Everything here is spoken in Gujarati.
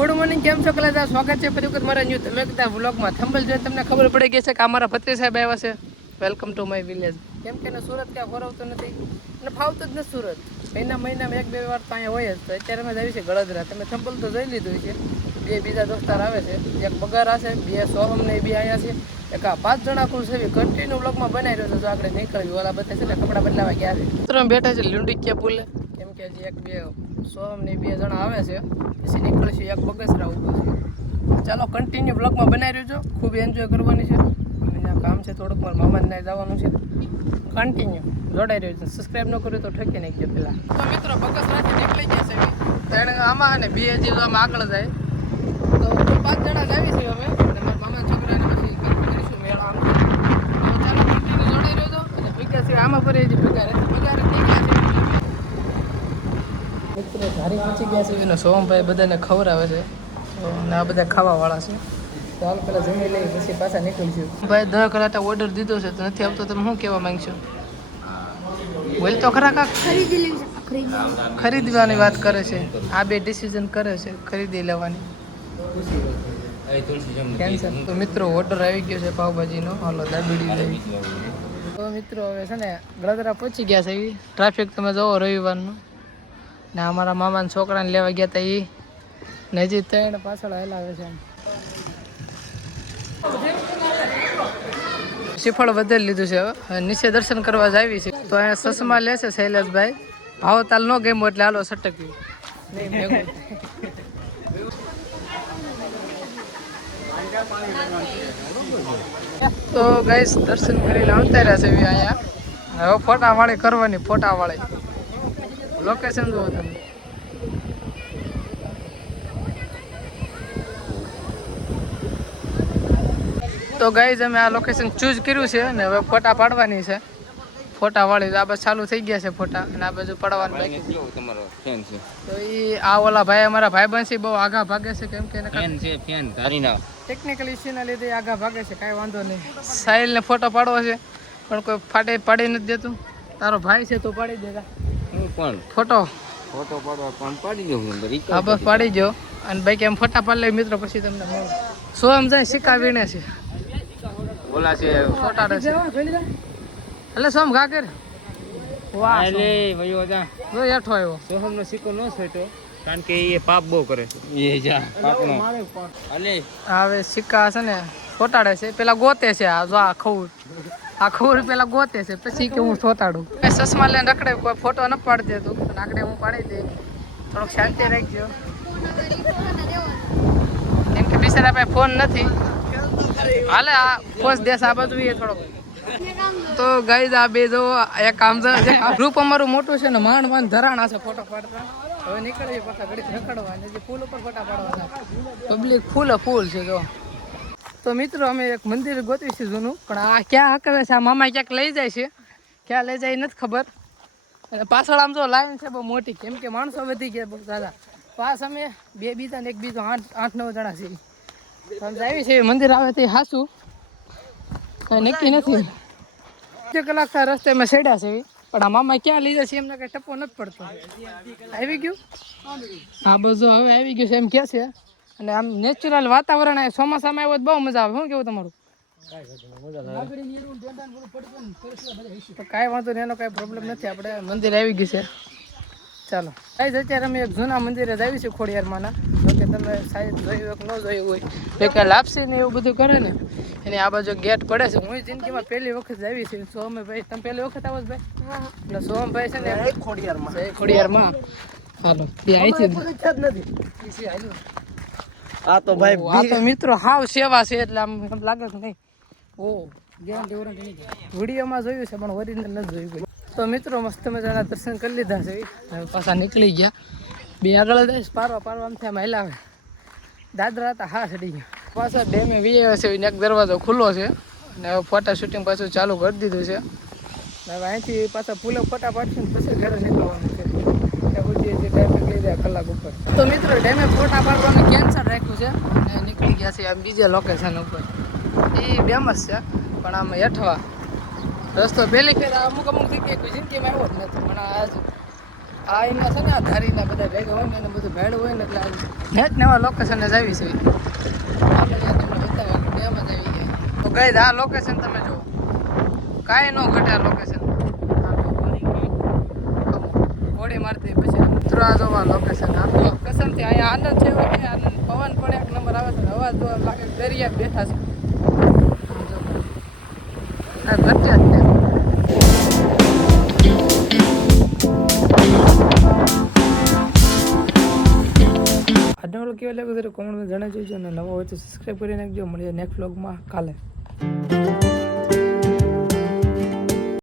ગુડ મોર્નિંગ, કેમ છો કલાજા? સ્વાગત છે ફરી વખત મારા ન્યૂ તમે કીધા વ્લોગમાં. થંબલ જોઈને તમને ખબર પડી ગઈ છે કે અમારા ભત્રી સાહેબ આવ્યા છે. Welcome to my village. કેમ કે એને સુરત ક્યાં ફરવતું નથી અને ફાવતું જ નથી સુરત. મહિનામાં 1-2 વાર તો અહીંયા હોય જ. તો અત્યારે અમે આવી છે ગળદરા. તમે થંબલ તો જોઈ લીધું છે. 2 બીજા દોસ્તાર આવે છે, એક બગારા છે, 2 સોહમ ને 2 અહીંયા છે, એક આ 5 જણા કુલ છે. કન્ટિન્યુ વ્લોગમાં બનાવી રહ્યો છે. જો આપણે નીકળ્યું ઓલા બધા છે ને કપડાં બદલાવા ગયા છે. મિત્રો બેઠા છે લુંડીકિયા પુલે. કેમ કે હજી 1-2 સોહમ ને 2 જણા આવે છે, પછી નીકળીશું. એક બગસરા ઊભો છે. ચાલો કન્ટિન્યુ બ્લોગમાં બનાવી રહ્યો છો. ખૂબ એન્જોય કરવાની છે. અને ત્યાં કામ છે થોડુંક, મારા મામાને જવાનું છે. કન્ટિન્યુ જોડાઈ રહ્યો છે. સબસ્ક્રાઈબ ન કર્યું તો ઠકી નાખજો પહેલાં. તો મિત્રો બગસરાથી નીકળી ગયા છે એને આમાં અને 2 હજી તો આમાં આગળ જાય. તો 5 જણા જ આવી છે અમે અને મારા મામાના છોકરાને પછી કરીશું મેળા આમ. તો ચાલો કન્ટિન્યુ જોડાઈ રહ્યો છો. અને ભેગા છે આમાં ફરી હજી પગારે નીકળ્યા છે. મિત્રો ધારી પહોંચી ગયા છે અને સોમભાઈ બધાને ખવડાવે છે. અને આ બધા ખાવાવાળા છે. તો હાલ પહેલાં જમી લઈ પછી પાછા નીકળીશું. ભાઈ 10 કલાક ઓર્ડર દીધો છે તો નથી આવતો. તમે શું કહેવા માંગશો? બોલ તો ખરા કાક. ખરીદવાની વાત કરે છે. આ 2 ડિસિઝન કરે છે ખરીદી લેવાની. કેન્સર. તો મિત્રો ઓર્ડર આવી ગયો છે પાવભાજીનો. હાલો દાબેડી લઈ. તો મિત્રો હવે છે ને ગળદરા પહોંચી ગયા છે. એવી ટ્રાફિક તમે જોવો રવિવારનું. ને અમારા મામાના છોકરાને લેવા ગયા હતા એ ને હજી 3 પાછળ હલાવે છે. શ્રીફળ વધેલ લીધું છે. હવે નીચે દર્શન કરવા જ આવી છે. તો અહીંયા ચશ્મા લે છે શૈલેષભાઈ. ભાવ તાલ ન ગમ્યો એટલે હાલો સટક્યું નહીં. તો ગાઈસ દર્શન કરીને આવતા રહ્યા છે અહીંયા. હવે ફોટાવાળી કરવાની. ફોટાવાળી લોકેશન જુઓ તમે. તો ગાઈઝ અમે આ લોકેશન ચૂઝ કર્યું છે અને હવે ફોટા પાડવાની છે. ફોટાવાળી આ બસ ચાલુ થઈ ગયા છે ફોટા અને આ બાજુ પડવાનું બાકી છે. તો એ આ ઓલા ભાઈ અમારા ભાઈબંધ છે, બહુ આગા ભાગે છે. કેમ કે ટેકનિકલ ઇસ્યુના લીધે આગા ભાગે છે. કાંઈ વાંધો નહીં. સાહિલને ફોટો પાડવો છે પણ કોઈ પાડી નથી દેતું. તારો ભાઈ છે તો પાડી દેતા ફોટો પાડવા પણ પાડી દો. હા બસ પાડી દો. અને ભાઈ કેમ ફોટા પાડી લે મિત્રો પછી તમને મળું. સોમ જાય સિક્કા વીણે છે. બોલા છે ફોટા રહેશે એટલે સોમ ઘા કર. વાહ લે ભાઈઓ જા જો હેઠો આવ્યો. સોહમનો સિક્કો ન છોટ્યો કારણ કે એ પાપ બહુ કરે એ જા પાપનો અલે હવે સિક્કા છે ને ફોટાડે છે. પેલા ગોતે છે. આ જો આ ખબર પેલા ગોતે છે પછી કે હું ફોટાડું. ચશ્મા લઈને રખડે. કોઈ ફોટો ન પાડી દેતું. આકડે હું પાડી દઈ. થોડોક શાંતિ રાખજો કેમ કે બિચારા પાસે ફોન નથી. હાલે આ પોસ્ટ દેશ આ બધું એ થોડોક. તો ગાઈઝ આ 2 જો એક કામ છે. ગ્રુપ અમારું મોટું છે ને માંડ ધરાણા છે ફોટો પાડતા. હવે નીકળીએ પાછા ઘડીક રખડવા. હજી ફૂલ ઉપર ફોટા પાડવાના. પબ્લિક ફૂલ છે જો. તો મિત્રો અમે એક મંદિર ગોતવીશું જૂનું, પણ આ ક્યાં હકવે છે? આ મામા ક્યાંક લઈ જાય છે. ક્યાં લઈ જાય નથી ખબર. અને પાછળ આમ જો લાઈન છે બહુ મોટી. કેમ કે માણસો વધી ગયા બહુ દાદા. પાસ અમે 2 બીજા ને 1 બીજો 8-9 જણા છીએ. આવી છે મંદિર આવે તે હાસું કઈ નક્કી નથી. 2 કલાક રસ્તે સેડ્યા છે પણ આ મામા ક્યાં લઈ જાય છે એમને કઈ ટપ્પો નથી પડતો. આવી ગયું હા બધું હવે આવી ગયું છે એમ કે છે. અને આમ નેચરલ વાતાવરણ ચોમાસામાં આવ્યો બહુ મજા આવે. શું કેવું તમારું? તો કાંઈ વાંધો નહીં, એનો કાંઈ પ્રોબ્લેમ નથી. આપણે મંદિર આવી ગયું છે. ચાલો ગાઈઝ અત્યારે અમે એક જૂના મંદિરે જ આવી છે ખોડિયારમાંના. જો કે તમે સાહેબ જોયું કે ન જોયું હોય તો કે લાપસી ને એવું બધું કરે ને એની આ બાજુ ગેટ પડે છે. હું જિંદગીમાં પહેલી વખત આવી છું. સોમભાઈ તમે પહેલી વખત આવો ભાઈ? એટલે સોમભાઈ છે ને ખોડિયારમાં. હાલો આ તો ભાઈ આ તો મિત્રો હાવ સેવા છે એટલે આમ લાગે કે નહીં. ઓ વિડીયોમાં જોયું છે પણ ઓરિજિનલ નથી જોયું. તો મિત્રો મસ્ત મજાના દર્શન કરી લીધા છે. હવે પાછા નીકળી ગયા. 2 આગળ જાય પારવા આમથી આમ હલાવે. દાદરા હતા હા ચડી ગયા. પાછા ડેમે વીએ છે. એક દરવાજો ખુલ્લો છે અને હવે ફોટા શૂટિંગ પાછું ચાલુ કરી દીધું છે. હવે અહીંથી પાછા ફૂલે ફોટા પાડશું ને પછી ઘરે નીકળવાનું છે. ટાઈમ નીકળી જાય કલાક ઉપર. તો મિત્રો ડેમે ફોટા પાડવાનું કેન્સર રાખ્યું છે અને નીકળી ગયા છે આમ બીજા લોકેશન ઉપર. એ ફેમસ છે પણ આમ હેઠવા રસ્તો પહેલી ફેર અમુક જગ્યાએ કોઈ જિંદગીમાં આવ્યો જ નથી. પણ આજ આ એના છે ને આ ધારીના બધા ભેગા હોય ને એને બધું ભેળ હોય ને એટલે નેટ નવા લોકેશને જ આવી છે આપણે ત્યાં તમને બતાવવાનું તેમાં જ આવી ગયા તો ગઈ આ લોકેશન તમે જુઓ કાંઈ ન ઘટે આ લોકેશન ગોળી મારતી પછી મિત્રો આ જોવા લોકેશન આખો કસમથી અહીંયા આનંદ છે કે આનંદ પવન પણ એક નંબર આવે છે અવાજ તો લાગે દરિયા બેઠા છે આ ઘટ્યા જ ને આજનો વ્લોગ કેવો લાગ્યો તો કોમેન્ટમાં જણાવજો અને નવો હોય તો સબસ્ક્રાઈબ કરી નાખજો મળીએ નેક્સ્ટ વ્લોગમાં કાલે